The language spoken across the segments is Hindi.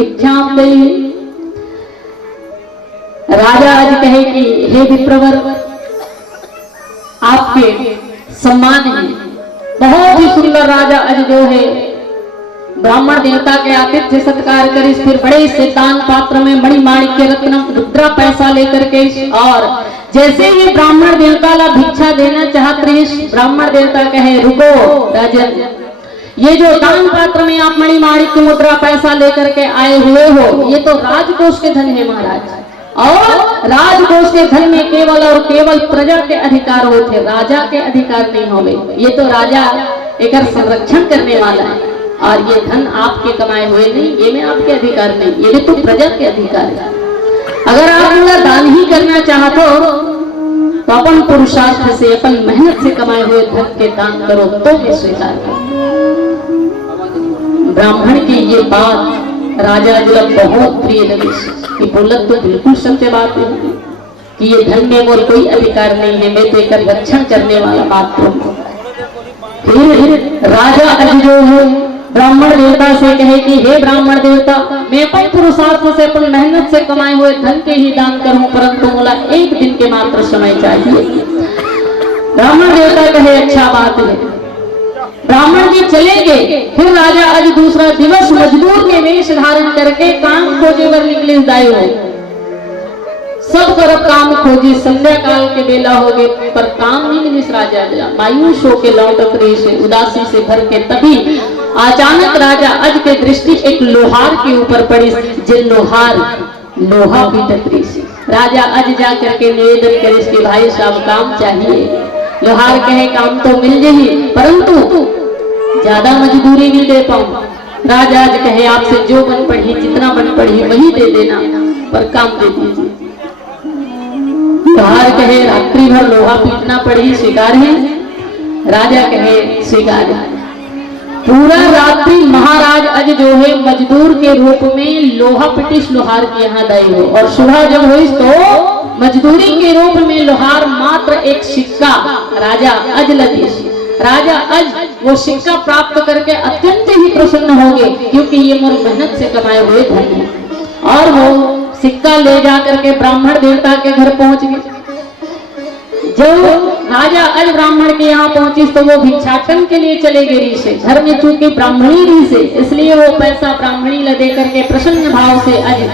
भिक्षाम देहि। राजा आज कहे कि हे विप्रवर, आपके सम्मान है। बहुत ही सुंदर राजा आज जो है ब्राह्मण देवता के आतिथ्य सत्कार करिस, फिर बड़े से दान पात्र में मणि माणिक्य रत्न मुद्रा पैसा लेकर के, और जैसे ही ब्राह्मण देवता ला भिक्षा देना चाहत रहिस, ब्राह्मण देवता कहे रुको राजन, ये जो दान पात्र में आप मणि माणिक्य मुद्रा पैसा लेकर के आए हुए हो, ये तो राजकोष के धन है महाराज, और राजकोष के धन में केवल और केवल प्रजा के अधिकार होते, राजा के अधिकार नहीं होवे। ये तो राजा एक संरक्षण करने वाला है, और ये धन आपके कमाए हुए नहीं, ये में आपके अधिकार नहीं, ये भी तो प्रजा के अधिकार है। अगर आप उनका दान ही करना चाहते हो तो अपन पुरुषार्थ से, अपन मेहनत से कमाए हुए धन के दान करो, तो मैं स्वीकार करूं। ब्राह्मण की ये बात राजा जब बहुत प्रिय लगी कि बोलत तो बिल्कुल सत्य बात है कि ये धन में मोर कोई अधिकार नहीं है, मैं तो एक रक्षण करने वाला मात्र हूं। फिर राजा आज जो है ब्राह्मण देवता से कहे कि हे ब्राह्मण देवता, मैं अपन पुरुषार्थ से, अपन मेहनत से कमाए हुए धन के ही दान करूं, परंतु मुझे एक दिन के मात्र समय चाहिए। ब्राह्मण देवता कहे अच्छा बात है। ब्राह्मण जी चले गए। फिर राजा आज दूसरा दिवस मजदूर के वेश धारण करके काम खोजे वर निकले दाई हो। सब तरफ काम खोजी, संध्या काल के बेला हो गए पर काम नहीं मिलिस। राजा मायूस होके लौटत रही से, उदासी से भर के, तभी अचानक राजा अज के दृष्टि एक लोहार के ऊपर पड़ी, जिन लोहार लोहा पीटत रही से। राजा अज जा करके निवेदन करिस कि भाई साहब काम चाहिए। लोहार कहे काम तो मिल जाही, परंतु ज्यादा मजदूरी नहीं दे पाऊं। राजा आज कहे आपसे जो बन पड़ी, जितना बन पड़ी वही दे देना, पर काम दे दीजिए। लोहार कहे रात्रि भर लोहा पीटना पड़ी, स्वीकार है? राजा कहे स्वीकार है। पूरा रात्रि महाराज अज जो है मजदूर के रूप में लोहा पिटिस लोहार के यहाँ दाई हो, और सुबह जब हुई तो मजदूरी के रूप में लोहार मात्र एक सिक्का राजा अज लतीश। राजा अज वो सिक्का प्राप्त करके अत्यंत ही प्रसन्न हो गए, क्योंकि ये मोर मेहनत से कमाए हुए धन है। और वो सिक्का ले जा करके ब्राह्मण देवता के घर पहुंच गए। जब राजा अज ब्राह्मण के यहाँ पहुंची तो वो भिक्षाटन के लिए चले गए री से। घर में चूंकि ब्राह्मणी री से, इसलिए वो पैसा ब्राह्मणी ला दे करके प्रसन्न भाव से अज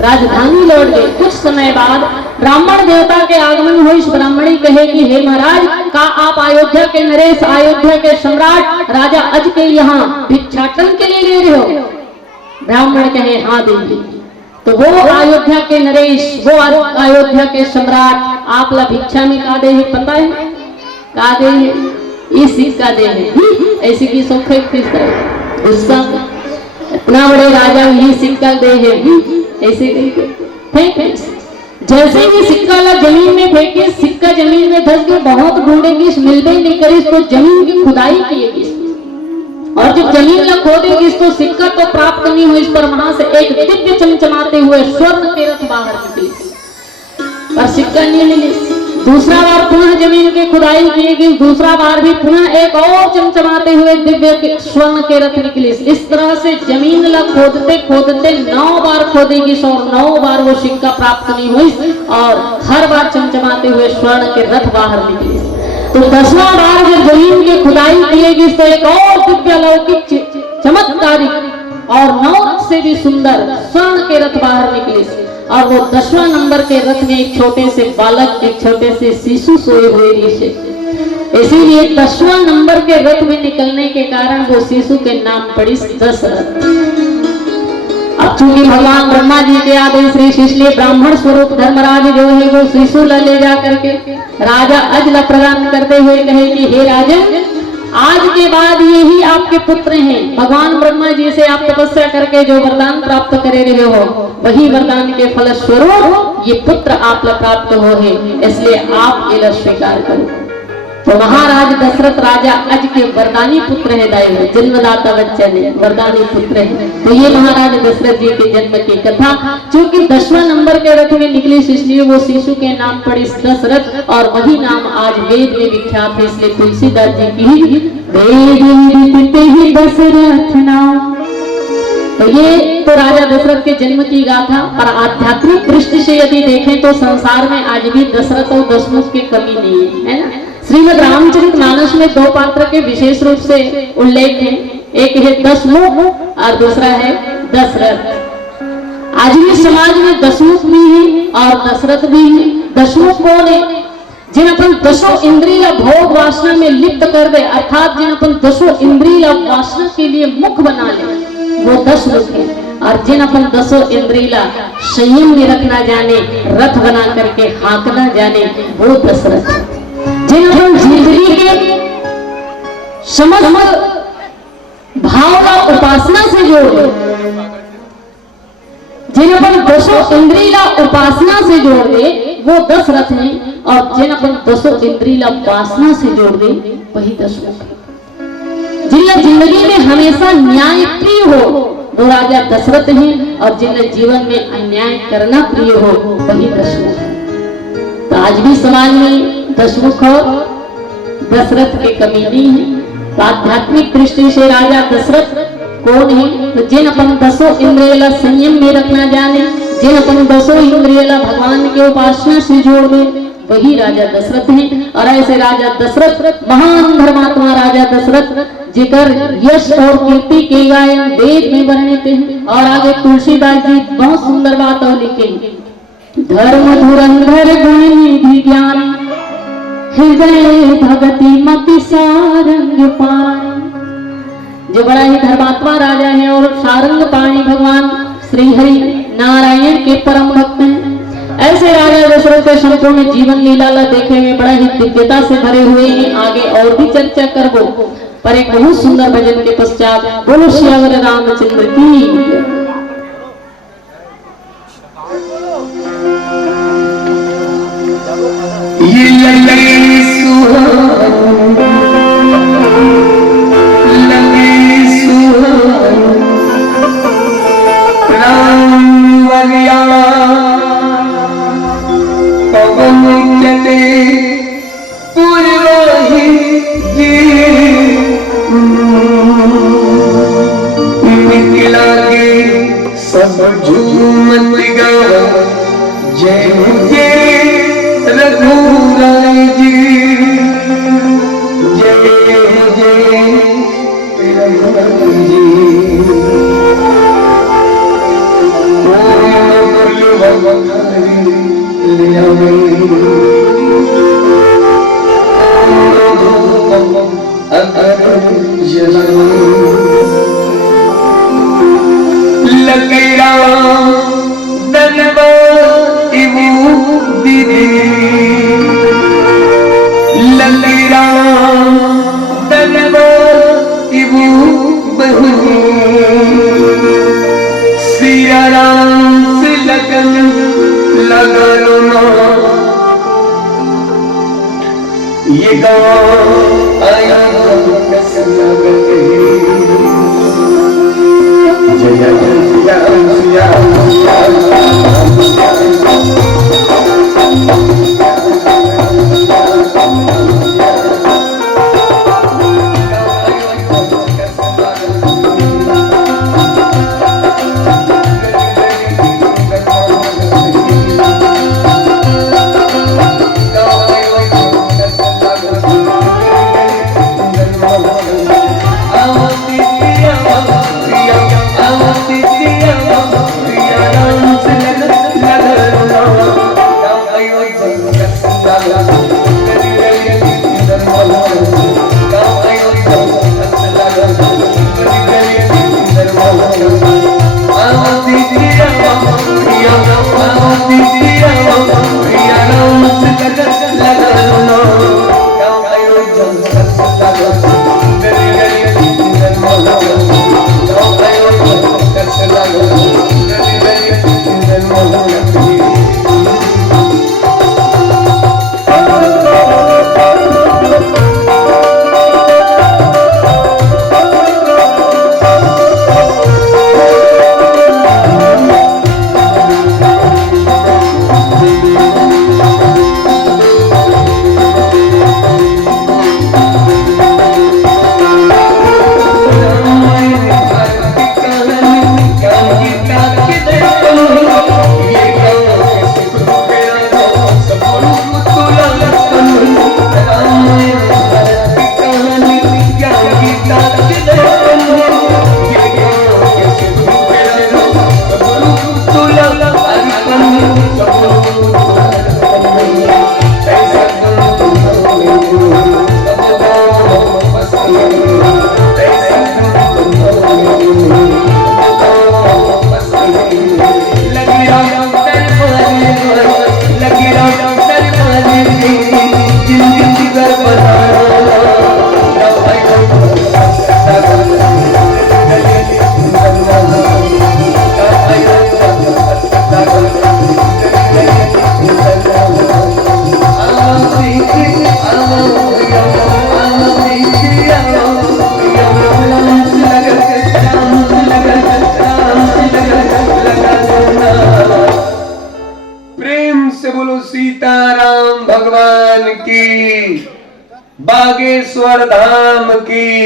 राजधानी लौट गए। कुछ समय बाद ब्राह्मण देवता के आगमन हुई। ब्राह्मणी कहे कि हे महाराज, का आप अयोध्या के नरेश, अयोध्या के सम्राट राजा अज के यहाँ भिक्षाटन के लिए ले रहे हो? ब्राह्मण कहे हाँ देवी। तो वो अयोध्या के नरेश, वो अयोध्या के सम्राट आप ला भिक्षा में का दे है पता है? का दे है? इस सिक्का दे है। ऐसे की सोखे किस तरह गुस्सा, इतना बड़े राजा ये सिक्का दे है, ऐसे फेंक। जैसे ही सिक्का ला जमीन में फेंके, सिक्का जमीन में धस गए। बहुत ढूंढेगी, मिलते ही नहीं करी तो जमीन की खुदाई किएगी, और जब जमीन ला खोदेगी तो सिक्का तो प्राप्त नहीं हुई, इस पर वहां से एक दिव्य चमचमाते हुए स्वर्ण के रथ बाहर निकले, पर सिक्का नहीं मिली। दूसरा बार पुनः जमीन की खुदाई की, दूसरा बार भी पुनः एक और चमचमाते हुए दिव्य स्वर्ण के रथ निकले। इस तरह से जमीन ला खोदते खोदते 9 बार खोदेगी, और 9 बार वो सिक्का प्राप्त नहीं हुई, और हर बार चमचमाते हुए स्वर्ण के रथ बाहर निकले। तो 10वां बार जब जमीन की खुदाई किएगी तो एक और दिव्य अलौकिक चमत्कारिक और 9 से भी सुंदर स्वर्ण के रथ बाहर निकले, और वो 10वां नंबर के रथ में एक छोटे से बालक, एक छोटे से शिशु सोए हुए ऋषि। इसीलिए 10वां नंबर के रथ में निकलने के कारण वो शिशु के नाम पड़ी दशरथ। अब चूंकि भगवान ब्रह्मा जी के आदेश ऋषि, इसलिए ब्राह्मण स्वरूप धर्मराज जो है वो शिशु ले जा करके राजा अज ला प्रदान करते हुए कहे कि हे राजन, आज के बाद ये ही आपके पुत्र हैं। भगवान ब्रह्मा जी से आप तपस्या करके जो वरदान प्राप्त करे रहे हो, वही वरदान के फल स्वरूप ये पुत्र आप ला प्राप्त हो है, इसलिए आप इला स्वीकार करो। तो महाराज दशरथ राजा अज के वरदानी पुत्र है, दाई जन्मदाता बच्चन है, वरदानी पुत्र है। तो ये महाराज दशरथ जी के जन्म की कथा, चूंकि 10वां नंबर के रथ में निकली, इसलिए वो शिशु के नाम पड़ी दशरथ, और वही नाम आज वेद में विख्यात है। इसलिए तुलसीदास जी की वेद ही दशरथ नाम तो ये तो राजा दशरथ के जन्म की गाथा। और आध्यात्मिक दृष्टि से यदि देखें तो संसार में आज भी दशरथ और दशमुख की कमी नहीं है ना। श्रीमद् रामचरितमानस में दो पात्र के विशेष रूप से उल्लेख है, एक है दशमुख और दूसरा है दशरथ। आज भी समाज में दशमुख भी है और दशरथ भी है। दशमुख कौन है? जिन अपन दसों इंद्रिय भोग वासना में लिप्त कर दे, अर्थात जिन अपन दसों इंद्रिय वासना के लिए मुख बना ले, वो दशमुख है। और जिन अपन दसों इंद्रिय संयम में रखना जाने, रथ बना करके हाँकना जाने, वो दशरथ है। जिन अपन जिंदगी के समस्त भाव का उपासना से जोड़े, जिन अपन दसों इंद्रिय उपासना से जोड़ दे, वो दशरथ है। और जिन अपन दसों इंद्रिय वासना से जोड़ दे, वही दशमुख है। जिन जिंदगी में हमेशा न्याय प्रिय हो, वो राजा दशरथ हैं। और जिन जीवन में अन्याय करना प्रिय हो, वही दशमुख है। तो आज भी समाज में दशमुख और दशरथ की कमी नहीं है। तो आध्यात्मिक दृष्टि से राजा दशरथ कौन है? तो जिन अपन दसों इंद्रिय संयम में रखना जाने, जिन अपन दसों इंद्रिय भगवान के उपासना से जोड़ दे, वही राजा दशरथ हैं। और ऐसे राजा दशरथ, महान धर्मात्मा राजा दशरथ, जिकर यश और कीर्ति के गायन वेद में वर्णित हैं। और आगे तुलसीदास जी बहुत सुंदर बात और लिखे, धर्म धुरंधर गुण निधि ज्ञान, हृदय भगति मति सारंग पानी। जो बड़ा ही धर्मात्मा राजा है और सारंग पाणी भगवान श्री हरि नारायण के परम भक्त हैं। ऐसे राजा दशरथ के संपूर्ण जीवन लीला देखे में बड़ा ही दिव्यता से भरे हुए हैं। आगे और भी चर्चा करबो, पर एक बहुत सुंदर भजन के पश्चात बोलो श्यावर रामचंद्र की। के देखो ये गाँव के सुख दुखेरा सब रूप तुला रामायण भारत की कहानी ज्ञान गीता के देखो ये गाँव के सुख दुखेरा सब रूप तुला सब रूप सीताराम भगवान की, बागेश्वर धाम की।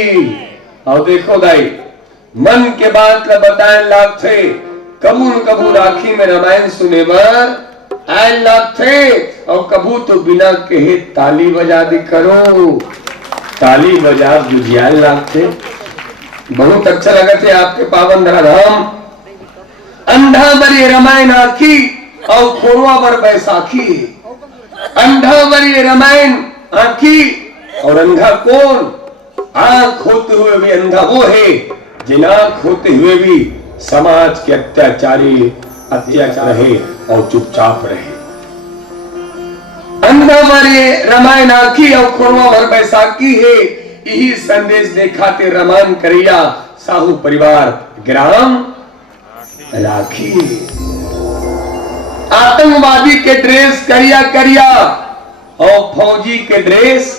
और देखो दाई मन के बात ला बताए लाग थे कबू न कबू राखी में रामायण सुने बर आए लाग थे और कबू तो बिना कहे ताली बजा दी करो, ताली बजा बुझियाल लाग थे। बहुत अच्छा लगा थे आपके पावन धराधाम। अंधा बरी रामायण आखी और खोरवा बर बैसाखी, अंधा बरी रामायण आखी और अंधा कौन? आंख होते हुए भी अंधा वो है जिन आंख होते हुए भी समाज के अत्याचारी अत्याचार रहे और चुपचाप रहे। अंधा बरी रामायण आखी और खोरवा बर बैसाखी है, यही संदेश देखाते रामायण करिया साहू परिवार ग्राम राखी। आतंकवादी के ड्रेस करिया करिया और फौजी के ड्रेस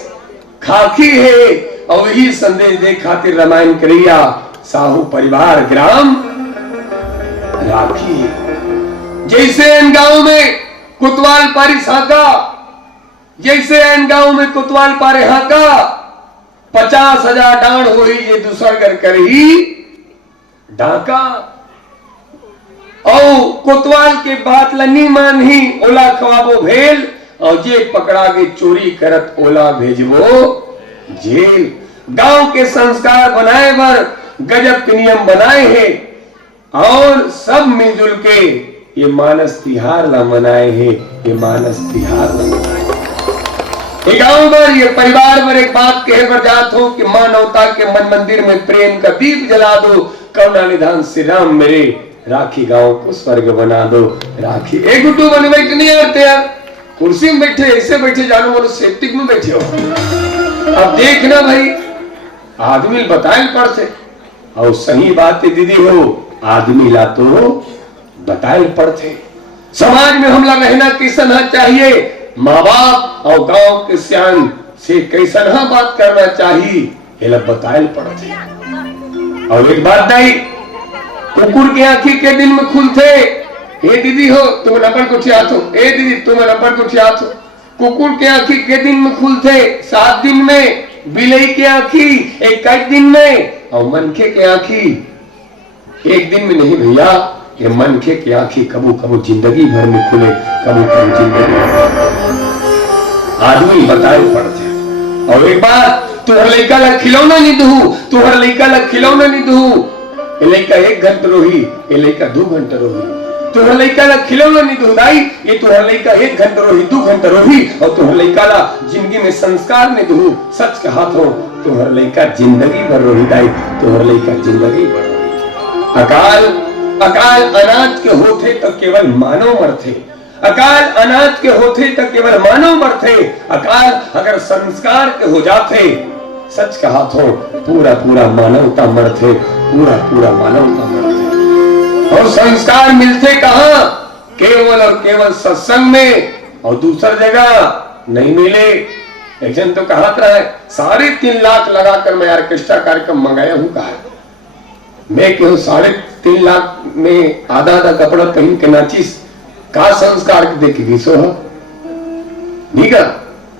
खाकी है, और यही संदेश दे खातिर रामायण करिया साहू परिवार ग्राम राखी। जैसे इन गांव में कुतवाल पारी साका, जैसे इन गांव में कुतवाल पारे हाका 50,000 डांड हो ही ये दूसर घर कर ही डाका। और कोतवाल के बात लनी मान ही ओला खवाबो भेल, और जे पकड़ा के चोरी करत ओला भेजबो जेल। गांव के संस्कार बनाए बर गजब के नियम बनाए हैं, और सब मिलजुल के ये मानस तिहार ला मनाए हैं, ये मानस तिहार ला मनाए। एक गांव पर ये परिवार पर एक बात कहे बर जात हो कि मानवता के मन मंदिर में प्रेम का दीप जला दो, करुणा निधान श्री राम मेरे राखी गांव को स्वर्ग बना दो। राखी एक गुट्टू बने बैठे नहीं आते यार, कुर्सी में बैठे ऐसे बैठे जानो वो सेप्टिक में बैठे हो। अब देखना भाई आदमी बताए पड़ते, और सही बात है दीदी हो, आदमी ला तो बताए पड़ते। समाज में हमला रहना कैसा चाहिए, माँ बाप और गांव के सियान से कैसा बात करना चाहिए, ये बताए पड़ते। और एक बात नहीं, कुकुर के आंखी के दिन में खुलते, ए दीदी हो तुम नंबर को छियात हो, ए दीदी तुम नंबर को छियात हो। कुकुर के आंखी के दिन में खुलते 7 दिन में, बिलई के आंखी 21 दिन में, और मनखे के आंखी एक दिन में नहीं भैया, ये मनखे की आंखी कबू कबू जिंदगी भर में खुले, कबू कबू जिंदगी आदमी बताए पड़ते। और एक बात तुहर लड़का ला खिलौना नहीं दू, तुहर लड़का ला खिलौना नहीं दू, ये लड़का 1 घंटा रोही, ये लड़का 2 घंटा रोही। तुहर लड़का ला खिलौना नहीं दू दाई, ये तुहर लड़का 1 घंटा रोही 2 घंटा रोही, और तुहर लड़का ला जिंदगी में संस्कार नहीं दू। सच के हाथों तुहर लड़का जिंदगी भर रोही दाई, तुहर लड़का जिंदगी भर रोही। अकाल अकाल अनाथ के होते तो केवल मानव मरते, अकाल अनाथ के होते तो केवल मानव मरते, अकाल अगर संस्कार के हो जाते सच कहा तो पूरा पूरा मानवता मरते, पूरा पूरा मानवता मरते। और संस्कार मिलते कहाँ? केवल और केवल सत्संग में, और दूसर जगह नहीं मिले। एक जन तो कहा था 3.5 लाख लगाकर मैं ऑर्केस्ट्रा कार्यक्रम मंगाया हूँ, कहा मैं क्यों 3.5 लाख में आधा आधा कपड़ा पहन के नाचिस, का संस्कार देखेगी सो ठीक है।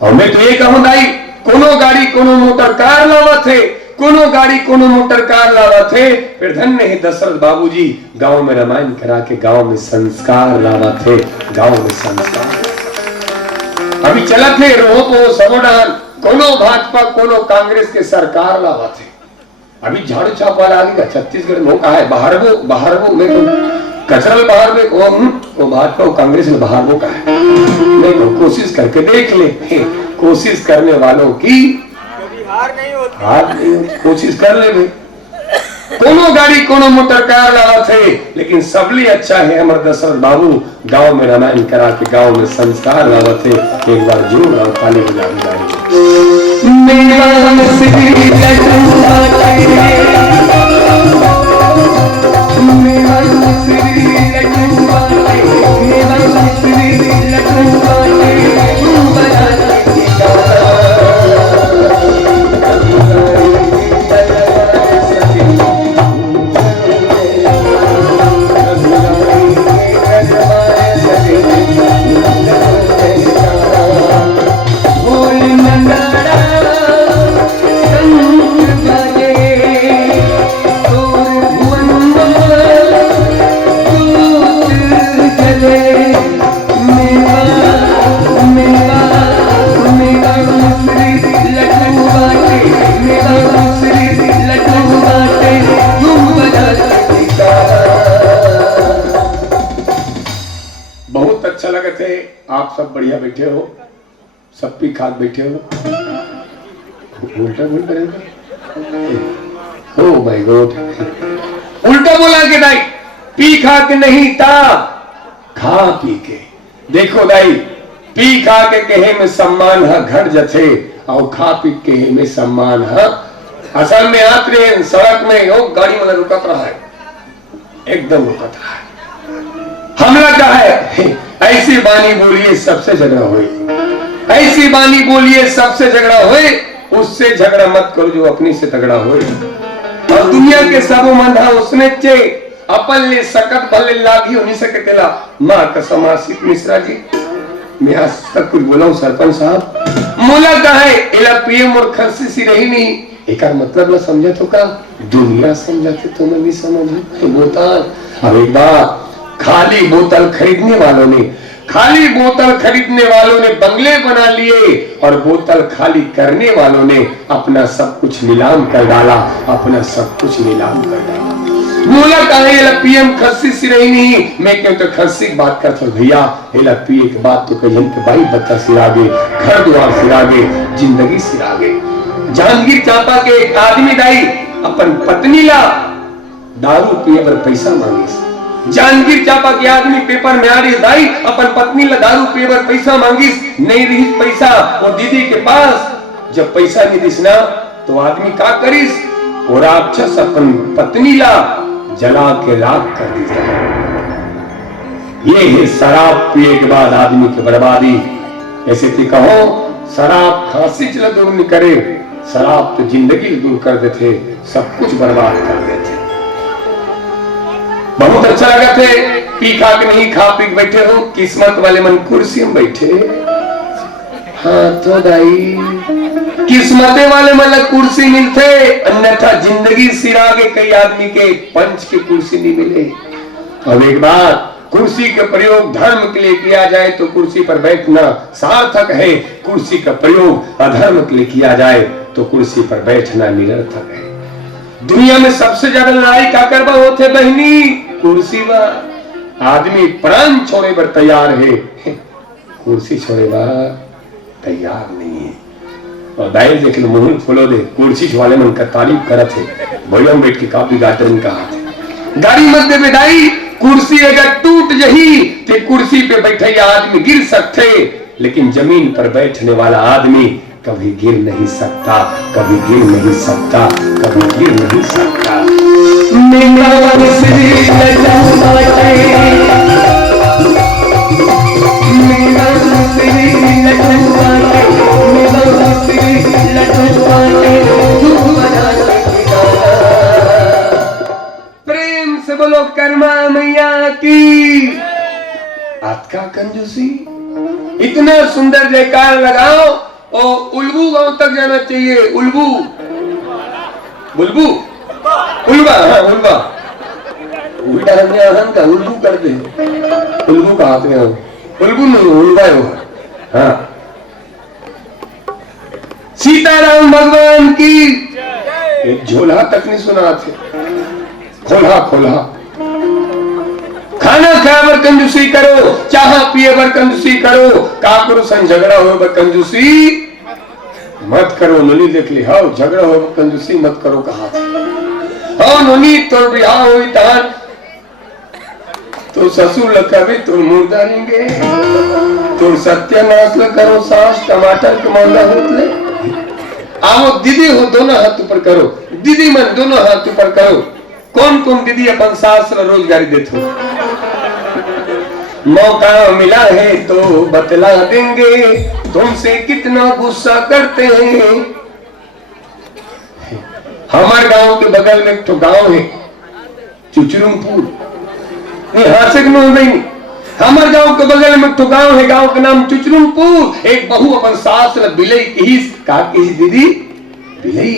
और मैं तो ये कहूँ दाई कोनो गाड़ी कोनो मोटर कार लावत है, कोनो गाड़ी कोनो मोटर कार लावा थे। फिर धन्य है दशरथ बाबूजी गांव में रामायण करा के गांव में संस्कार लावा थे। गांव में संस्कार अभी चला थे रोहो सबोडान कोनो भाजपा कोनो कांग्रेस के सरकार लावा थे। अभी झाड़ू छापा लागेगा छत्तीसगढ़ में कहा है बाहर वो में कचरल बाहर में वो भाजपा कांग्रेस में बाहर वो कहा है। देखो कोशिश करके देख ले, कोशिश करने वालों की हार नहीं होती, कोशिश कर ले भाई। कोनो गाड़ी कोनो मोटर कार लावा थे, लेकिन सबले अच्छा है हमारे दशरथ बाबू गांव में रामायण करा के गांव में संस्कार लावा थे। एक बार जरूर और ताली बजा आप सब बढ़िया बैठे हो, सब पी खाक बैठे हो। उल्टा बोल करेगा ओ माय गॉड, उल्टा बोला के दाई पी खा के नहीं था खा पी के। देखो दाई पी खा के कहे में सम्मान है घट जथे और खा पी के में सम्मान है। असल में आ ट्रेन सड़क में हो गाड़ी वाला रुकत रहा है, एकदम रुकत रहा है। हमला क्या है ऐसी बानी बोलिए सबसे झगड़ा हुई, ऐसी बानी बोलिए सबसे झगड़ा हुए। उससे झगड़ा मत करो जो अपनी से तगड़ा हुए। और दुनिया के सब मंधा उसने चे अपन ले सकत भले लागी उन्हीं से कहतेला मां कसम आसिफ मिश्रा जी। मैं आज तक कुछ बोला हूं सरपंच साहब मोला का है एला पीएम और खर्ची सी रही नहीं। एक मतलब ना समझे तो का दुनिया समझाते तो मैं भी समझ बोतल। अब एक बार खाली बोतल खरीदने वालों ने बंगले बना लिए और बोतल खाली करने वालों ने अपना सब कुछ नीलाम कर डाला, अपना सब कुछ नीलाम कर डाला। बोला कहा पीएम खस्सी सी रही नहीं, मैं क्यों तो खस्सी की बात करता भैया एला पिए के बात तो कहीं के भाई बच्चा सिरागे, घर द्वार सिरागे, जिंदगी सिरागे। जहांगीर चांपा के एक आदमी दाई अपन पत्नी ला दारू पिए पर पैसा मांगी। जहांगीर चांपा के आदमी पेपर में आ रही दाई अपन पत्नी ला दारू पिए पर पैसा मांगी। नहीं रही पैसा वो दीदी के पास। जब पैसा नहीं दिसना तो आदमी का करिस और राक्षस अपन पत्नी ला जला के राख कर दी। ये है शराब पिए के बाद आदमी की बर्बादी। ऐसे थी कहो शराब खांसी चला दूर नहीं करे, शराब तो जिंदगी दूर कर देते, सब कुछ बर्बाद कर देते। बहुत अच्छा लगा थे पी खा के नहीं खा पी के बैठे हो। किस्मत वाले मन कुर्सी में बैठे। हाँ तो दाई किस्मते वाले मन कुर्सी मिलते, अन्यथा जिंदगी सिरागे कई आदमी के पंच की कुर्सी नहीं मिले। अब एक बात कुर्सी का प्रयोग धर्म के लिए किया जाए तो कुर्सी पर बैठना सार्थक है, कुर्सी का प्रयोग अधर्म के लिए किया जाए तो कुर्सी पर बैठना निरर्थक है। दुनिया में सबसे ज्यादा लड़ाई का करवा होते बहनी कुर्सी पर। आदमी प्राण छोड़े पर तैयार है, कुर्सी छोड़े पर तैयार नहीं है। और दाई देख लो मुंह खोलो दे कुर्सी वाले मन का तारीफ करत है। भैया बैठ के काफी गार्डन का हाथ गाड़ी मत दे बेदाई। कुर्सी अगर टूट जही तो कुर्सी पे बैठे आदमी गिर सकते, लेकिन जमीन पर बैठने वाला आदमी कभी गिर नहीं सकता, कभी गिर नहीं सकता, कभी गिर नहीं सकता। प्रेम से बोलो कर्मा मैया की। आज का कंजूसी इतना सुंदर जयकार लगाओ और उल्बू गांव तक जाना चाहिए। उल्बू बुलबू उल्बा, हाँ उल्बा उल्टा हमने आहन का उल्बू कर दे, उल्बू का हाथ में हो, उल्बू नहीं उल्बा हो। हाँ सीताराम भगवान की एक झोला तक नहीं सुना थे, खोला खोला खाना खाए बर कंजूसी करो, चाह पिए बर कंजूसी करो, काकरो संग झगड़ा हो बर कंजूसी मत करो। नोनी देख ली हाँ झगड़ा हो कंजूसी मत करो कहा था। हाँ नोनी तोर ब्याह हुई तान तो ससुर लकबी तुम मुर्दा रहेंगे, तुम सत्यानाश ल करो सास टमाटर के मांगा होतले। आओ दीदी हो दोनों हाथ ऊपर करो, दीदी मन दोनों हाथ ऊपर करो। कौन कौन दीदी अपन सास ल रोजगारी देते हो? मौका मिला है तो बतला देंगे तुमसे कितना गुस्सा करते हैं। हमारे गांव के बगल में एक तो गांव है चुचरुमपुर, नहीं हासिक नहीं, हमारे गांव के बगल में तो गांव है, गांव का नाम चुचरुमपुर। एक बहू अपन सास ल बिलई कहिस, का कहिस दीदी बिलई,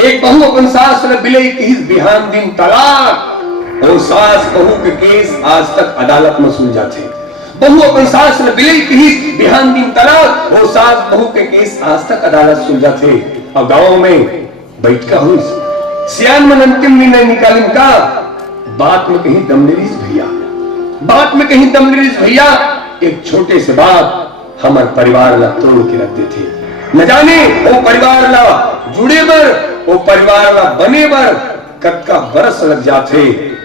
एक बहू अपन सास ल बिलई कहिस बिहान दिन तलाक। और सास बहू के केस आज तक अदालत में सुलझा थे। बहू अपन सास ल बिलई कहिस बिहान दिन तलाक, और सास बहू के केस आज तक अदालत सुलझा थे। और गांव में बैठका हुई सियान मन अंतिम निर्णय निकालिन का बात में कहीं दम निरीस भैया, बात में कहीं दम निरीस भैया एक छोटे से बात हमारे परिवार ला तोड़ के रख देते। न जाने वो परिवार ला जुड़े बर, वो परिवार ला बने बर कत्का बरस लग जाते,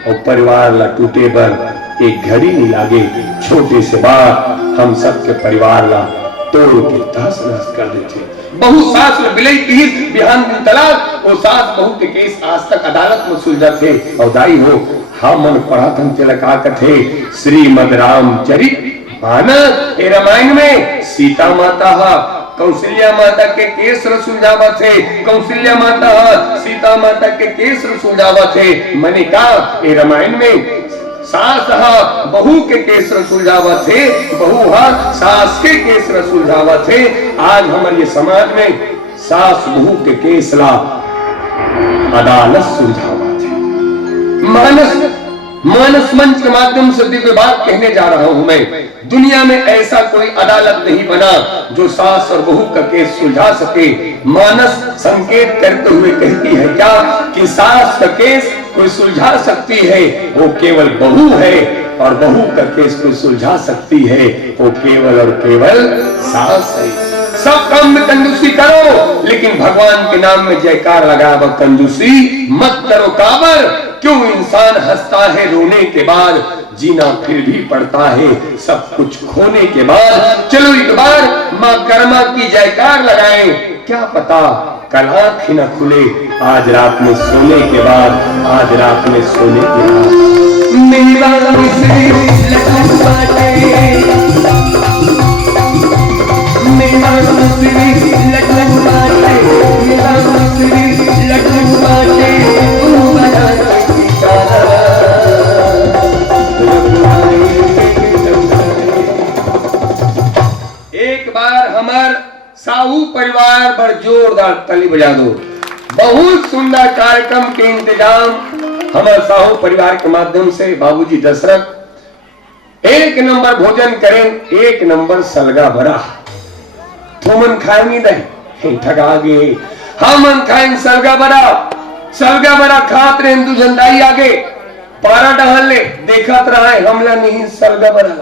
और परिवार ला टूटे बर एक घड़ी नहीं लागे। छोटे से बात हम सबके परिवार ला तोड़ के तहस नहस कर देते। बहू सास ल बिलई कहिस बिहान दिन तलाक, वो सास बहू के केस आज तक अदालत में सुलझा थे। और दाई हो हम मन पढ़ा थम तिलका कथे श्रीमद रामचरित मानस ए रामायण में सीता माता कौशल्या माता के केस सुलझावा थे, कौशल्या माता सीता माता के केस सुलझावा थे। मैंने कहा ए रामायण में सास बहू के केस सुलझावा थे, बहू सास के केस सुलझावा थे। आज हमारे ये समाज में सास बहू के केस ला अदालत सुलझावा थे। मानस मंच के माध्यम से दिव्य बात कहने जा रहा हूं मैं। दुनिया में ऐसा कोई अदालत नहीं बना जो सास और बहू का केस सुलझा सके। मानस संकेत करते हुए कहती है क्या कि सास का केस कोई सुलझा सकती है वो केवल बहू है, और बहू का केस कोई सुलझा सकती है वो केवल और केवल सास है। सब काम में कंजूसी करो, लेकिन भगवान के नाम में जयकार लगा वह कंजूसी मत करो। काबर क्यों इंसान हंसता है रोने के बाद, जीना फिर भी पड़ता है सब कुछ खोने के बाद। चलो एक बार माँ कर्मा की जयकार लगाएं, क्या पता कल आँख ही न खुले आज रात में सोने के बाद, आज रात में सोने के बाद। मेरा मिश्री लड्डू बाटे, मेरा मिश्री लड्डू बाटे, मेरा मिश्री लड्डू बाटे, तू बना एक बार हमार साहू परिवार पर जोरदार ताली बजा दो। बहुत सुंदर कार्यक्रम के इंतजाम हमारे साहू परिवार के माध्यम से बाबूजी दशरथ एक नंबर भोजन करें, एक नंबर सलगा भरा। तुमन खाएंगे नहीं ठगा गे, हम खाएंगे सलगा बरा खात रहे हिंदू झंडाई आगे पारा डहल ले देखत रहा है हमला नहीं सलगा बरा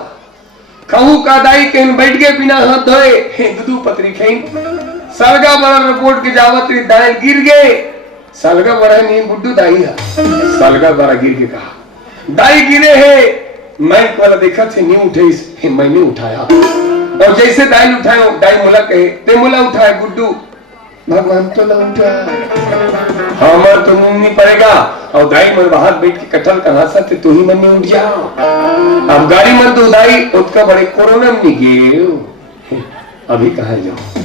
कहू का दाई कहीं बैठ गए बिना हाथ धोए दूधू पत्री खेन सलगा बड़ा रिपोर्ट के जावत दाएं गिर गए। सलगा बड़ा नहीं बुड्ढू दाई है, सलगा बड़ा गिर के कहा दाई गिरे है। मैं वाला देखा थे नहीं उठे, मैंने उठाया और जैसे दाई उठाए दाई मुला कहे ते मुला उठाए बुड्ढू भगवान तो ला उठा हमार तो नहीं पड़ेगा। और दाई मन बाहर बैठ के कटल कहा सा तू ही मन नहीं उठ जा। अब गाड़ी मन तो दाई उसका बड़े कोरोना में गे अभी कहा जाओ।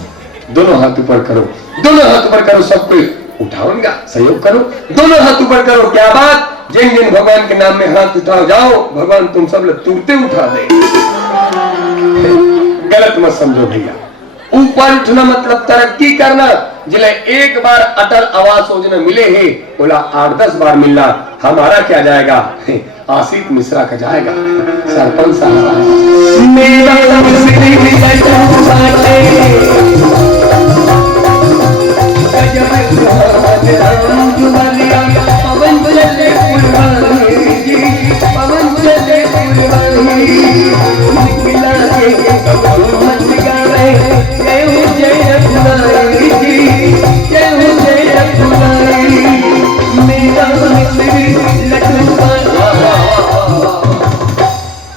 दोनों हाथ ऊपर करो, दोनों हाथ ऊपर करो, सब कोई उठाओगा सहयोग करो, दोनों हाथ ऊपर करो। क्या बात जिन जिन भगवान के नाम में हाथ उठाओ जाओ भगवान तुम सब लोग तुरते उठा दे। गलत मत समझो भैया, ऊपर उठना मतलब तरक्की करना। जिले एक बार अटल आवास योजना मिले है, बोला 8-10 बार मिलना, हमारा क्या जाएगा, आसिफ मिश्रा का जाएगा। सरपंच साहब मेरा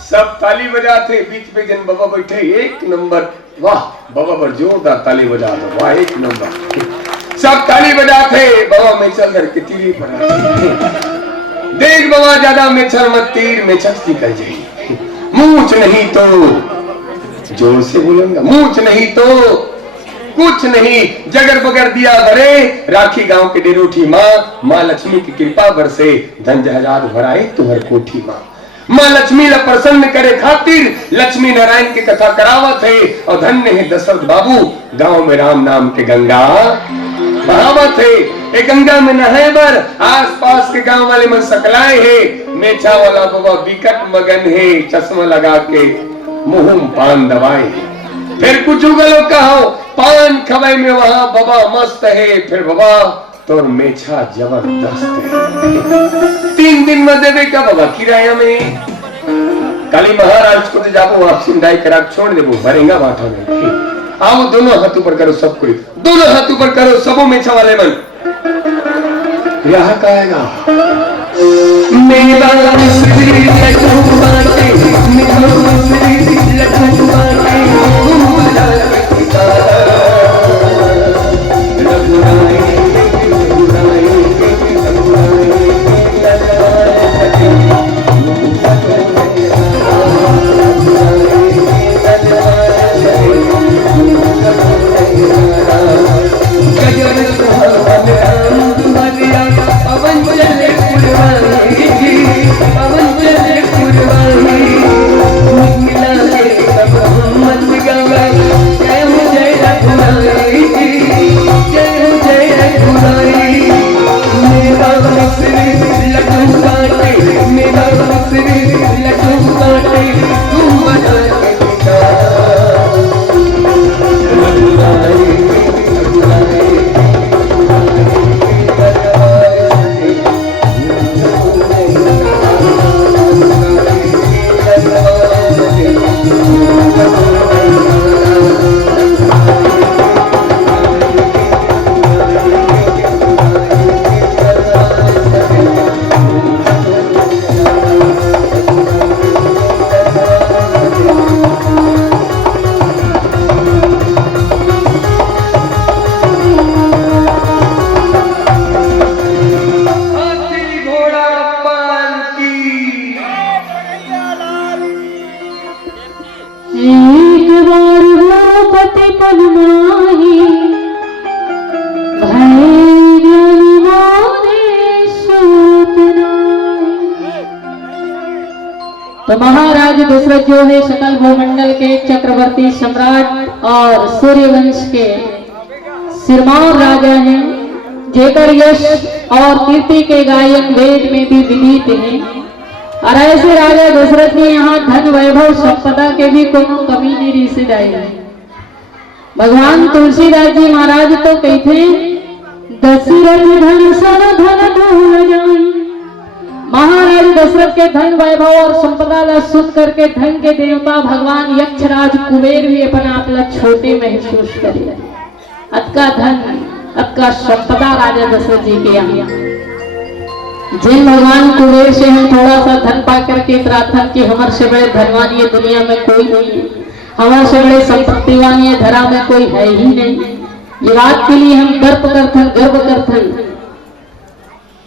सब ताली बजाते, बीच में जन बाबा बैठे, एक नंबर, वाह बाबा पर जोरदार ताली बजा दो, वाह एक नंबर। सब ताली बजाते, बाबा में चल करके तीरी पर देख बाबा ज्यादा मेछर मत तीर में छक्की कर जाएगी, मूछ नहीं तो, जोर से बोलूंगा, मूछ नहीं तो कुछ नहीं, जगर बगर दिया भरे, राखी गांव के डेरोठी माँ लक्ष्मी की कृपा बरसे, धन जहाजात भराए तुहर कोठी माँ लक्ष्मी ला प्रसन्न करे खातिर, लक्ष्मी नारायण की कथा करावत है, और धन्य है दशरथ बाबू, गांव में राम नाम के गंगा बहावत है। एक गंगा में नहाए बर आस पास के गांव वाले मन सकलाए है, मेछा वाला बाबा विकट मगन है, चश्मा लगा के मुंह पान दबाए है। फिर कुछ उगलो कहो पान खवाई में वहां बाबा मस्त है, फिर बाबा तो मेछा जबरदस्त है। 3 दिन में देवे का बाबा किराया में, काली महाराज को तो जाबो आप सिंधाई करा छोड़ देबो, भरेगा बाटा में। आओ दोनों हाथ ऊपर करो, सब कोई दोनों हाथ ऊपर करो, सबो मेछा वाले मन यहाँ कहेगा मेरा श्री लड्डू बाटे, मेरा श्री लड्डू बाटे, तो महाराज दशरथ जो है सकल भूमंडल के चक्रवर्ती सम्राट और सूर्यवंश के सिरमौर राजा हैं, जेकर यश और कीर्ति के गायन वेद में भी विदित हैं। और ऐसे राजा दशरथ ने यहाँ धन वैभव संपदा के भी कोनो कमी नहीं रिसिद आई। भगवान तुलसीदास जी महाराज तो कहते दशरथ धन सन धन धूल जाई। महाराज दशरथ के धन वैभव और संपदा ला सुन करके धन के देवता भगवान यक्षराज कुबेर भी अपना आप ला छोटे महसूस करे। अतका धन अतका संपदा राजा दशरथ जी के यहाँ, जिन भगवान कुबेर से हम थोड़ा सा धन पा करके प्रार्थना कि हमारे से बड़े धनवान ये दुनिया में कोई नहीं है, हमारे से बड़े संपत्तिवान ये धरा में कोई है ही नहीं। ये बात के लिए हम गर्व करथन।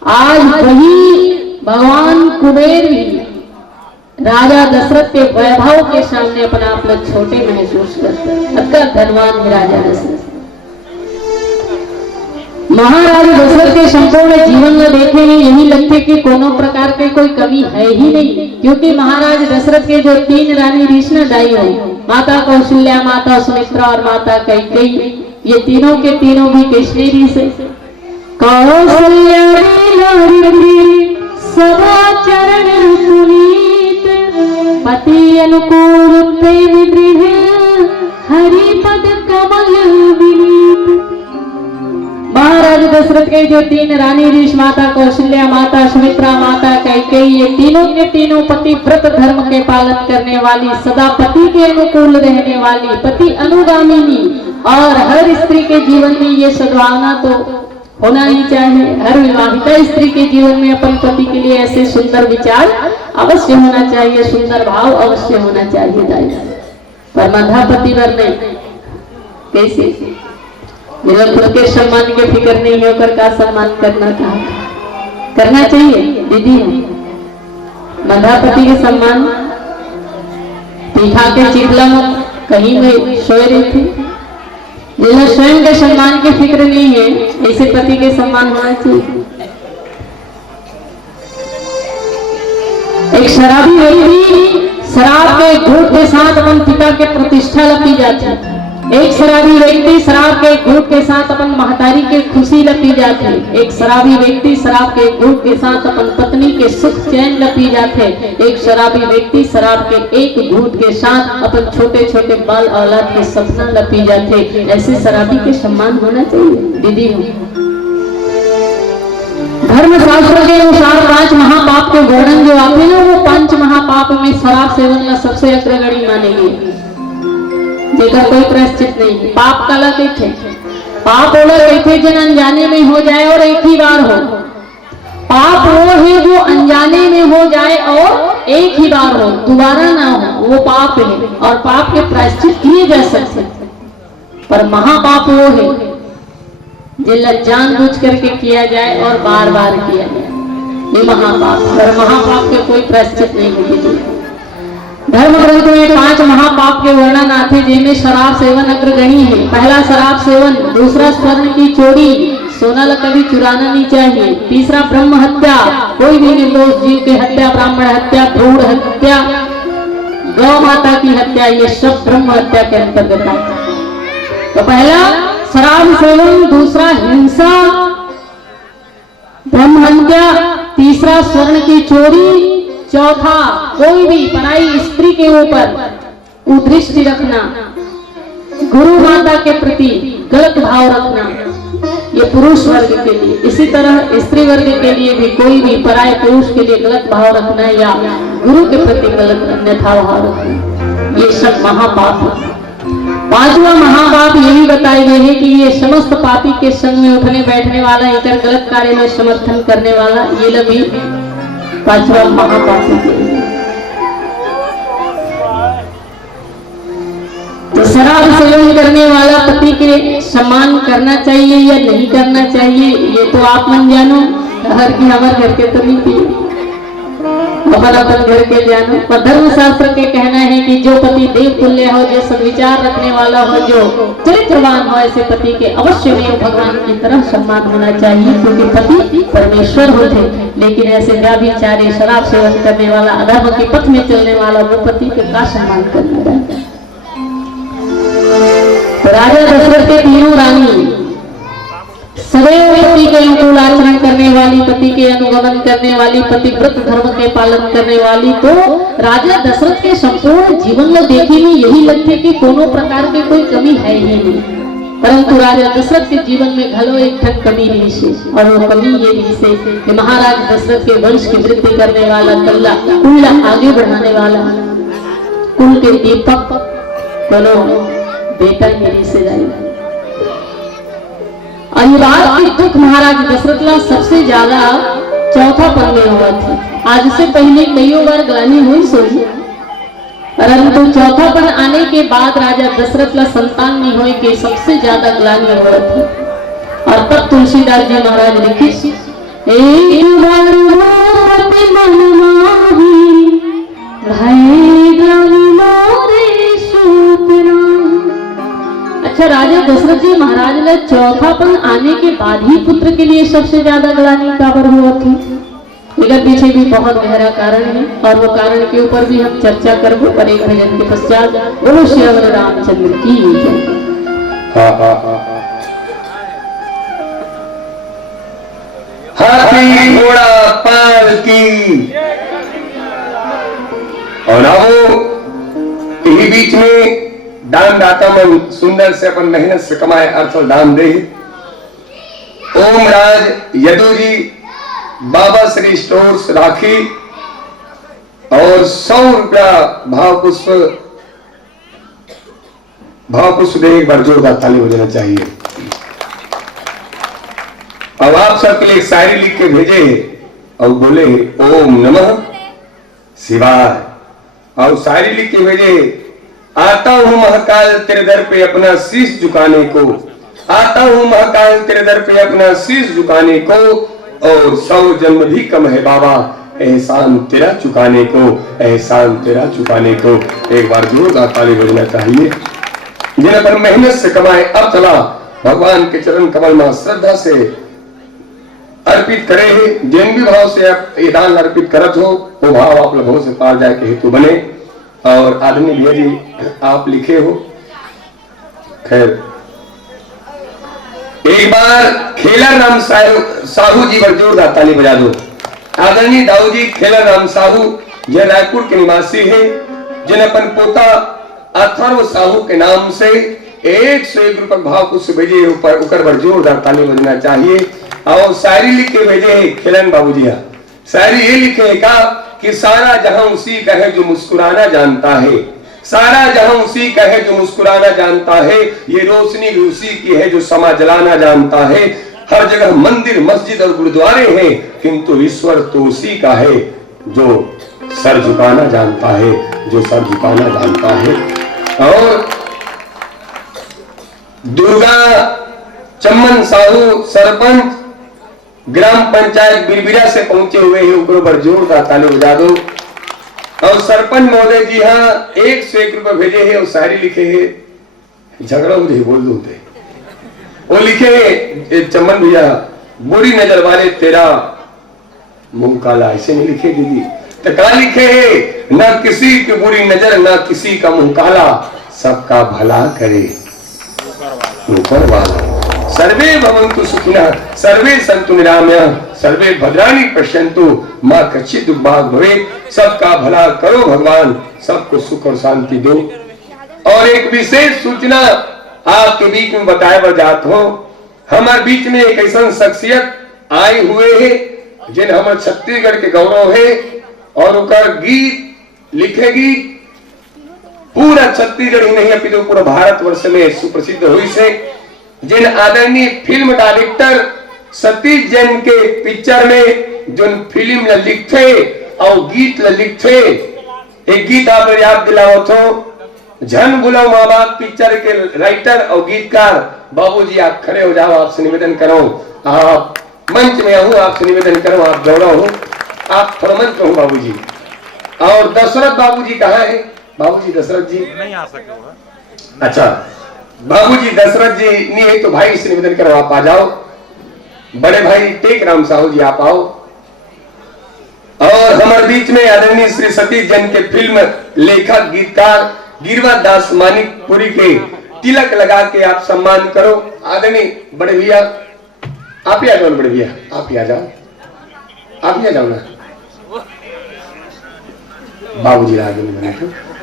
आज वही भगवान कुबेर भी राजा दशरथ के वैभव के सामने अपना आप लोग छोटे महसूस करते हैं। अतका धनवान है राजा दशरथ। महाराज दशरथ के संपूर्ण जीवन में देखे हैं यही लगते कि कोनो प्रकार के कोई कमी है ही नहीं, क्योंकि महाराज दशरथ के जो 3 रानी रीष्णा दाई हो, माता कौशल्या, माता सुमित्रा और माता कैकेयी, ये तीनों के तीनों भी कृष्णेरी से। कौशल्या सदा चरण पुनीत, पति अनुकूल प्रेम दृढ़, हरिपद कमल विनीत। महाराज दशरथ के जो तीन रानी ऋषि माता कौशल्या माता सुमित्रा माता कैकेयी, ये तीनों के तीनों पति व्रत धर्म के पालन करने वाली, सदा पति के अनुकूल रहने वाली, पति अनुगामिनी, और हर स्त्री के जीवन में ये सद्भावना तो होना ही चाहिए। हर विवाहिता स्त्री के जीवन में अपन पति के लिए ऐसे सुंदर विचार अवश्य होना चाहिए, सुंदर भाव अवश्य होना चाहिए दाई। पर मधापति वर नहीं, कैसे मेरा खुद के सम्मान के फिक्र नहीं होकर का सम्मान करना चाहिए दीदी। मधापति के सम्मान पीठा के चिखला कहीं में सोए रही थी, जिन्हें स्वयं के सम्मान की फिक्र नहीं है, ऐसे पति के सम्मान होना चाहिए। एक शराबी व्यक्ति शराब के घूंट के साथ अपन पिता के प्रतिष्ठा लपी जाती है। एक शराबी व्यक्ति शराब के घूंट के साथ अपन महतारी के खुशी लपी जाती है। एक शराबी व्यक्ति शराब के घूंट के साथ अपन पत्नी के सुख चैन लपी जाते। एक शराबी व्यक्ति शराब के एक घूंट के साथ अपन छोटे छोटे बाल औलाद के सपना लपी जाते। ऐसे शराबी के सम्मान होना चाहिए दीदी। धर्म शास्त्र के अनुसार 5 महापाप के वर्णन जो आते हैं, वो 5 महापाप में शराब सेवन का सबसे अग्रगणी मानेंगे, जेकर कोई प्रायश्चित नहीं। पाप काला कहते, पाप ओला कहते जन अनजाने में हो जाए और एक ही बार हो। पाप वो है जो अनजाने में हो जाए और एक ही बार हो, दोबारा ना हो, वो पाप है। और पाप के प्रायश्चित किए जा सकते, पर महापाप वो है जिला जानबूझ करके किया जाए और बार बार किया जाए, ये महापाप। पर महापाप के कोई प्रायश्चित नहीं है। धर्म ग्रंथ में 5 महापाप के वर्णन आते, जिनमें शराब सेवन अग्रगणी है। पहला शराब सेवन, दूसरा स्वर्ण की चोरी, सोना कभी चुराना नहीं चाहिए। तीसरा ब्रह्म हत्या, कोई भी निर्दोष जीव की हत्या, ब्राह्मण हत्या, भ्रूण हत्या, गौ माता की हत्या, ये सब ब्रह्म हत्या के अंतर्गत आता है। तो पहला शराब सेवन, दूसरा हिंसा ब्रह्म हत्या, तीसरा स्वर्ण की चोरी, चौथा कोई भी पराई स्त्री के ऊपर कुदृष्टि रखना, गुरु माता के प्रति गलत भाव रखना, ये पुरुष वर्ग के लिए। इसी तरह स्त्री वर्ग के लिए भी कोई भी पराये पुरुष के लिए गलत भाव रखना या गुरु के प्रति गलत अन्यथा भाव रखना, ये सब महापाप है। 5वां महापाप यही बताए गए हैं कि ये समस्त पापी के संग में उठने बैठने वाला, इतर गलत कार्य में समर्थन करने वाला, ये लभी 5वां महापाप है। तो शराब सेवन करने वाला पति के सम्मान करना चाहिए या नहीं करना चाहिए, ये तो आप मन जानो। हर की हमारे घर के तो नहीं पी, अपन घर के जानो। पर धर्म शास्त्र के कहना है कि जो पति देव तुल्य हो, जो सद्विचार रखने वाला हो, जो चरित्रवान हो, ऐसे पति के अवश्य में भगवान की तरह सम्मान होना चाहिए, क्योंकि पति परमेश्वर होते। लेकिन ऐसे व्याभिचारी शराब सेवन करने वाला, अधर्म के पथ में चलने वाला, वो पति के का सम्मान करना चाहिए। राजा दशरथ के तीनों रानी सदैव पति के अनुकूल आचरण करने वाली, पति के अनुगमन करने वाली, पतिव्रत धर्म के पालन करने वाली। तो राजा दशरथ के संपूर्ण जीवन में देखे में यही लगते कि कोनो प्रकार की कोई कमी है ही नहीं, परंतु राजा दशरथ के जीवन में घलो एक ठन कमी नहीं से, और वो कमी ये नहीं से कि महाराज दशरथ के वंश की वृद्धि करने वाला, कुल आगे बढ़ाने वाला, कुल के दीपक कोनो बेटा मेरी से जाए। और ये बात की दुख महाराज दशरथ ला सबसे ज्यादा चौथा पन में हुआ था। आज से पहले कई बार ग्लानि हुई सोई, परंतु चौथा पन आने के बाद राजा दशरथ ला संतान नहीं हुई कि सबसे ज्यादा ग्लानि हुआ था। और तब तुलसीदास जी महाराज लिखी, अच्छा, राजा दशरथ जी महाराज ने चौथापन आने के बाद ही पुत्र के लिए सबसे ज्यादा ग्लानि काबर हुआ थी। इधर पीछे भी बहुत गहरा कारण है, और वो कारण के ऊपर भी हम चर्चा करेंगे पर एक भजन के पश्चात। बोलो श्री रामचंद्र की जय। हाथी घोड़ा पालकी, और आओ यही बीच में दान दाता मन सुंदर से अपन मेहनत से कमाए अर्थ और दान दे। ओम राज यदु जी बाबा श्री स्टोर्स राखी और 100 रुपया भाव पुष्प दे। एक बार जोरदार ताली हो जाना चाहिए। अब आप सबके लिए एक शायरी लिख के भेजे और बोले ओम नमः शिवाय, और शायरी लिख के भेजे। आता हूं महाकाल तेरे दर पे अपना शीश झुकाने को, आता हूं महाकाल तेरे दर पे अपना शीश झुकाने को, और 100 जन्म भी कम है बाबा एहसान तेरा चुकाने को, एहसान तेरा चुकाने को। एक बार जोरदार ताली बजना चाहिए। जिन्हें पर मेहनत से कमाए अब चला भगवान के चरण कमल में श्रद्धा से अर्पित करे है। जिन भी भाव से आप ये दान अर्पित करत हो वो भाव आप लोगों से पार जाए के हेतु बने। और आदमी भैया जी आप लिखे हो, खैर एक बार खेला राम साहू जी पर जोरदार ताली बजा दो। आदरणीय दाऊ जी खेला राम साहू यह रायपुर के निवासी है, जिन्हें अपन पोता अथर्व साहू के नाम से 101 रुपए भाव पुष्प भेजे ऊपर पर जोरदार ताली बजना चाहिए। और शायरी लिख के भेजे है खेलन बाबू जी। शायरी ये लिखे है का कि सारा जहां उसी का है जो मुस्कुराना जानता है, सारा जहां उसी का है जो मुस्कुराना जानता है, ये रोशनी भी उसी की है जो समा जलाना जानता है। हर जगह मंदिर मस्जिद और गुरुद्वारे हैं, किंतु ईश्वर तो उसी का है जो सर झुकाना जानता है, जो सर झुकाना जानता है। और दुर्गा चम्मन साहू सरपंच ग्राम पंचायत बिरबिरा से पहुंचे हुए हैं, ऊपर पर जोरदार ताली बजा दो। और सरपंच महोदय जी हाँ 101 रुपए भेजे हैं और शायरी लिखे है। झगड़ा मुझे बोल दो वो लिखे चमन भैया बुरी नजर वाले तेरा मुंह काला, ऐसे नहीं लिखे दीदी तो कहा लिखे है न किसी की बुरी नजर न किसी का मुंह काला, सबका भला करे ऊपर वाला। सर्वे भवन्तु सुखिनः सर्वे सन्तु निरामयाः सर्वे भद्राणि पश्यन्तु मां कश्चित् दुर्भाग् भवेत्। सबका भला करो भगवान, सबको सुख और शांति दो। और एक विशेष सूचना आपके बीच में बताए बजात हो। हमारे बीच में एक ऐसा शख्सियत आए हुए है जिन हमारे छत्तीसगढ़ के गौरव है, और उनका गीत लिखेगी पूरा छत्तीसगढ़ ही नहीं अपितु पूरा भारत वर्ष में सुप्रसिद्ध हुई से। जिन आदरणीय फिल्म डायरेक्टर सतीश जैन के पिक्चर में जो फिल्म लिखे और गीत लिखे, एक गीत आप याद दिलाओ तो झन बुलाओ माँ बाप पिक्चर के राइटर और गीतकार बाबूजी आप खड़े हो जाओ। आपसे निवेदन करो, आप मंच में आहू, आपसे निवेदन करो, आप दौड़ो हो, आप थोड़ा मंच में हो बाबूजी। और दशरथ बाबूजी कहाँ है? बाबूजी दशरथ जी नहीं आ सके। अच्छा बाबूजी दशरथ जी नहीं है तो भाई से निवेदन करो आप आ जाओ। बड़े भाई टेक राम साहू जी आप आओ। और हमारे बीच में आदरणीय श्री सतीश जैन के फिल्म लेखक गीतकार गिरवा दास मानिकपुरी के तिलक लगा के आप सम्मान करो। आदरणीय बड़े भैया आप ही आ जाओ, बड़े भैया आप ही आ जाओ, आप ही आ जाओ ना। बाबूजी आगे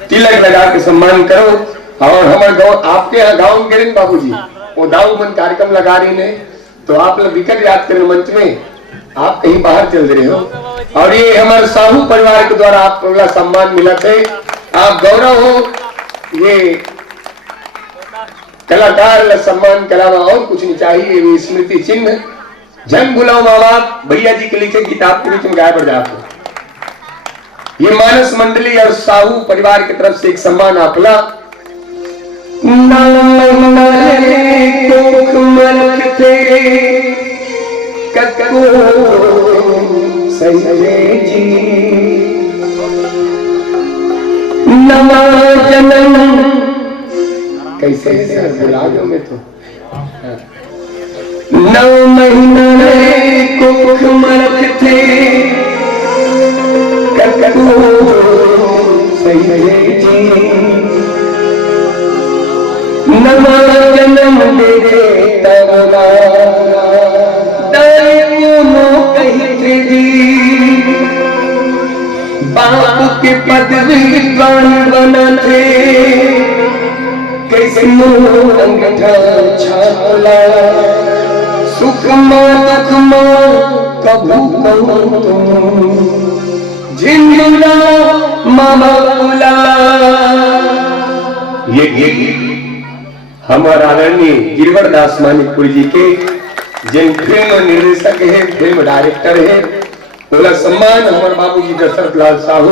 तिलक लगा के सम्मान करो। और हमारे गाँव आपके यहाँ गाँव गिरन बाबूजी वो दाऊ मन कार्यक्रम लगा रही ने, तो आप लोग विकट याद करें मंच में, आप कहीं बाहर चल रहे हो। और ये हमारे साहू परिवार के द्वारा आपको अगला सम्मान मिला थे, आप गौरव हो। ये कलाकार सम्मान के अलावा और कुछ नहीं चाहिए, ये स्मृति चिन्ह। जन बुलाओ माँ बाप भैया जी के लिखे गीत आपके बीच में गाय बढ़ जाते। ये मानस मंडली और साहू परिवार की तरफ से एक सम्मान आपला। कैसे बुला दो में तो 9 महीना कुख मरक थे सही जी नवा जन्म देते तबला कहीं थे बाप के पदवी बना थे कैसे अंगठा छाला सुख मां दुख मां कभू कहूं तुम झिंझुला मामा बुला। ये हमारे आदरणीय गिरिवर दास मानिकपुरी जी के जिन फिल्म निर्देशक है, फिल्म डायरेक्टर है, बोला सम्मान हमारे बाबूजी दशरथ लाल साहू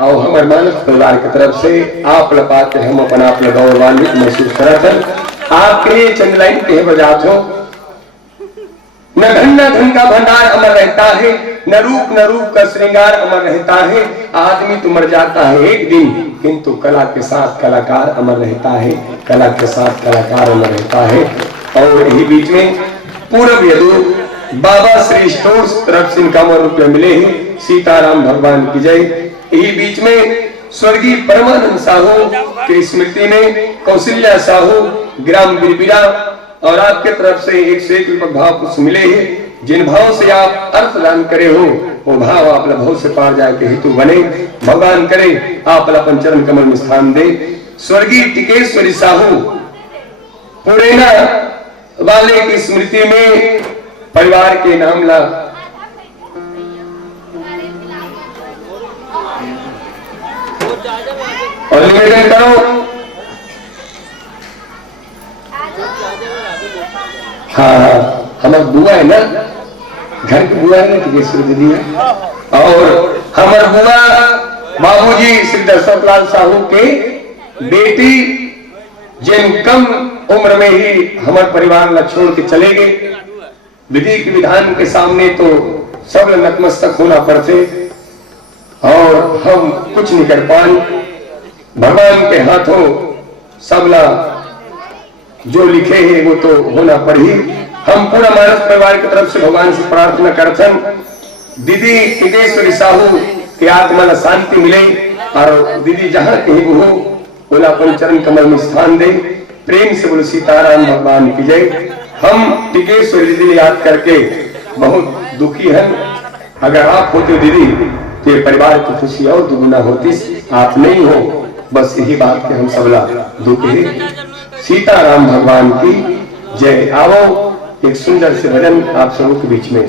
और हमारे मानस परिवार की तरफ से आप लपाते हम अपन आप गौरवान्वित महसूस करत आपके चंद्रलाइन के बजात हो। न धन का भंडार अमर रहता है, न रूप का श्रृंगार अमर रहता है। आदमी तो मर जाता है एक दिन, किंतु कला के साथ कलाकार अमर रहता है, कला के साथ कलाकार अमर रहता है। और यही बीच में पूर्व यदु बाबा श्री स्टोर्स तरफ से इनका रुपये मिले हैं, सीताराम भगवान की जय। यही बीच में स्वर्गीय परमानंद साहू की स्मृति में कौशल्या साहू ग्राम बिरबिरा और आपके तरफ से 101 भाव कुछ मिले हैं। जिन भाव से आप अर्थ दान करे हो वो भाव आप भव से पार जाए के हेतु बने। भगवान करे आप अपन चरण कमल में स्थान दे। स्वर्गीय टिकेश्वरी साहू पुरेना वाले की स्मृति में परिवार के नाम ला और निवेदन करो। हाँ हमारे बुआ है ना, घर की बुआ है ना टिकेश्वरी दीदी है। और हमारे बुआ बाबूजी श्री दशरथ लाल साहू के बेटी जिन कम उम्र में ही हमारे परिवार ला छोड़ के चले गए। विधि के विधान के सामने तो सब नतमस्तक होना पड़ते और हम कुछ नहीं कर पाए। भगवान के हाथों सबला जो लिखे हैं वो तो होना पड़ी। हम पूरा मानस परिवार की तरफ से भगवान से प्रार्थना करते दीदी टिकेश्वरी साहू की आत्मा ला शांति मिले और दीदी जहाँ कहीं वो हो बोला अपन चरण कमल में स्थान दे। प्रेम से बोलो सीताराम भगवान की जय। हम टिकेश्वरी दीदी याद करके बहुत दुखी हैं। अगर आप होते दीदी तो ये परिवार की खुशी और दुगुना होती। आप नहीं हो, बस यही बात के हम सबला दुख है। सीताराम भगवान की जय। आओ एक सुंदर से भजन आप सबों के बीच में।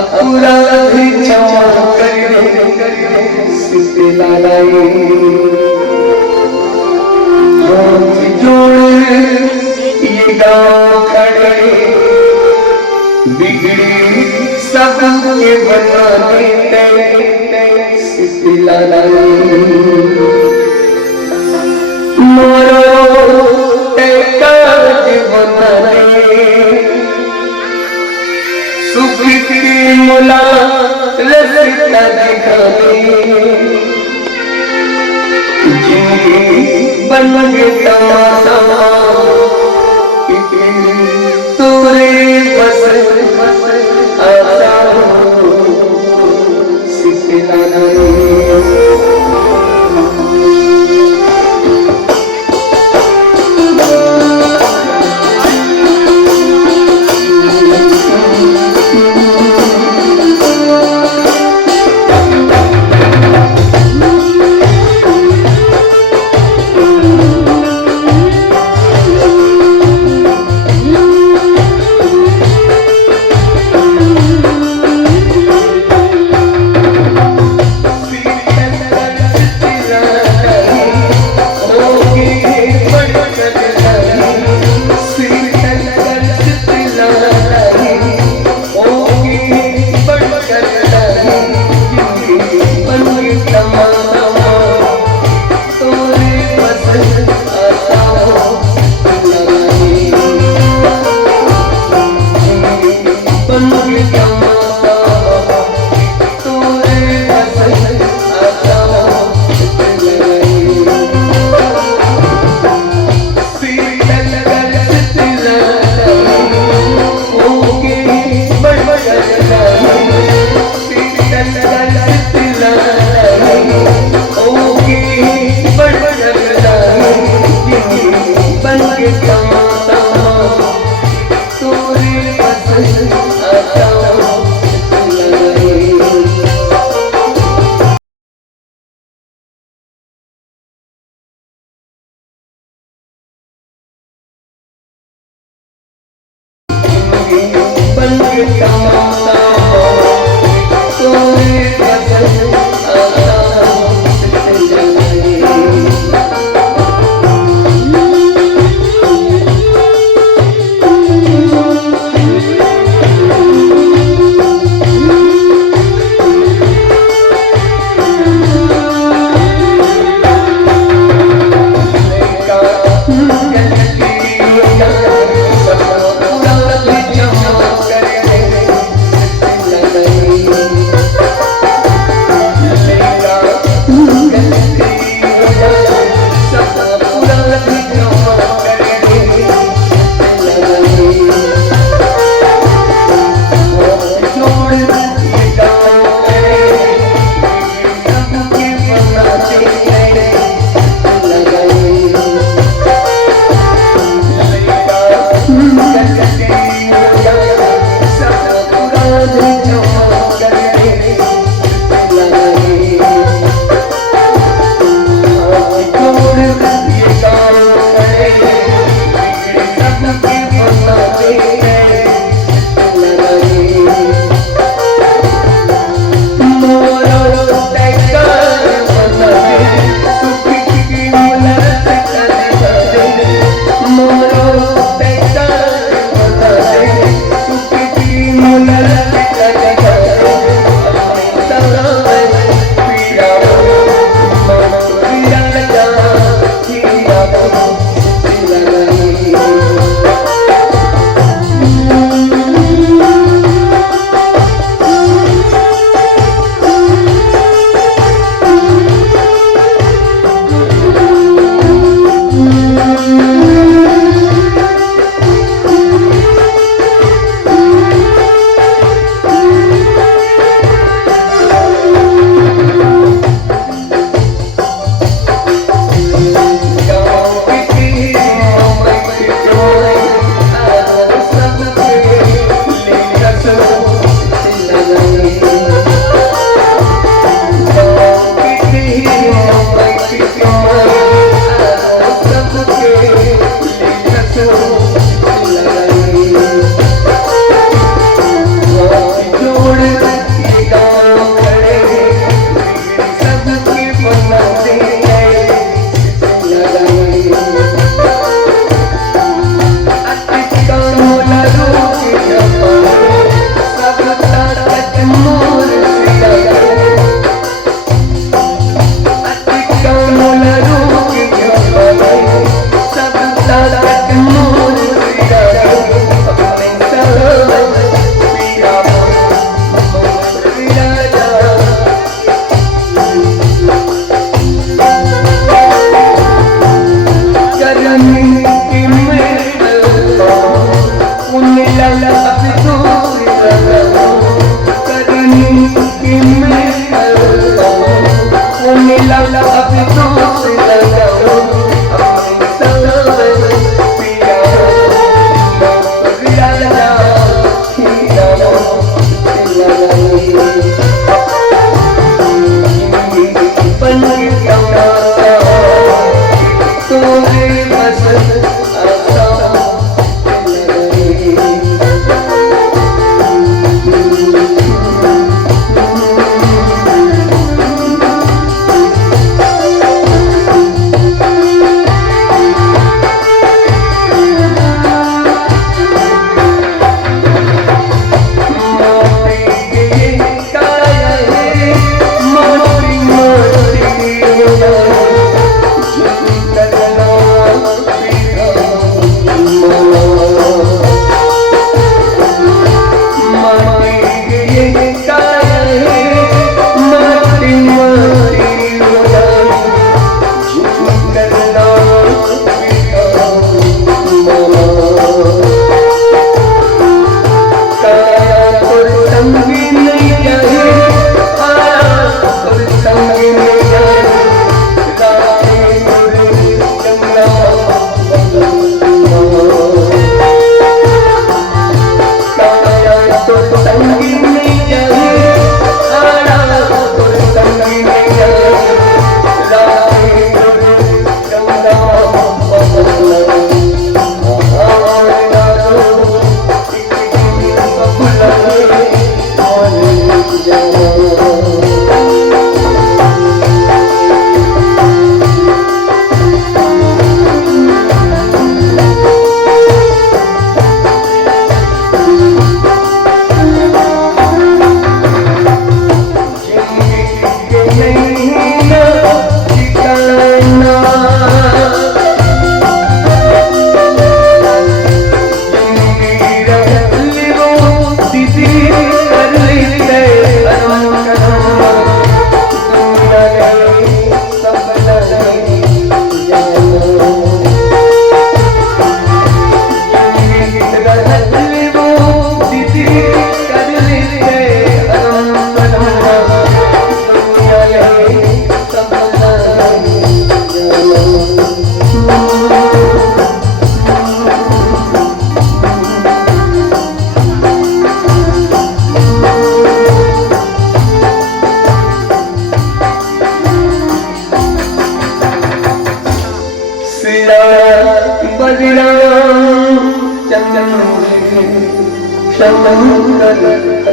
पूरा भी क्षमा करे सिद्धि लालाई हाथ जोड़ ये गाँव खड़े बिगड़ी सबके बनाने सिद्धि लालाई मोरो काज बनाने सुख की मुला रसता दिखाने बन गया तोरे बस आशा सिद्धि लालाई मोला बजरंग चंद्र शंकर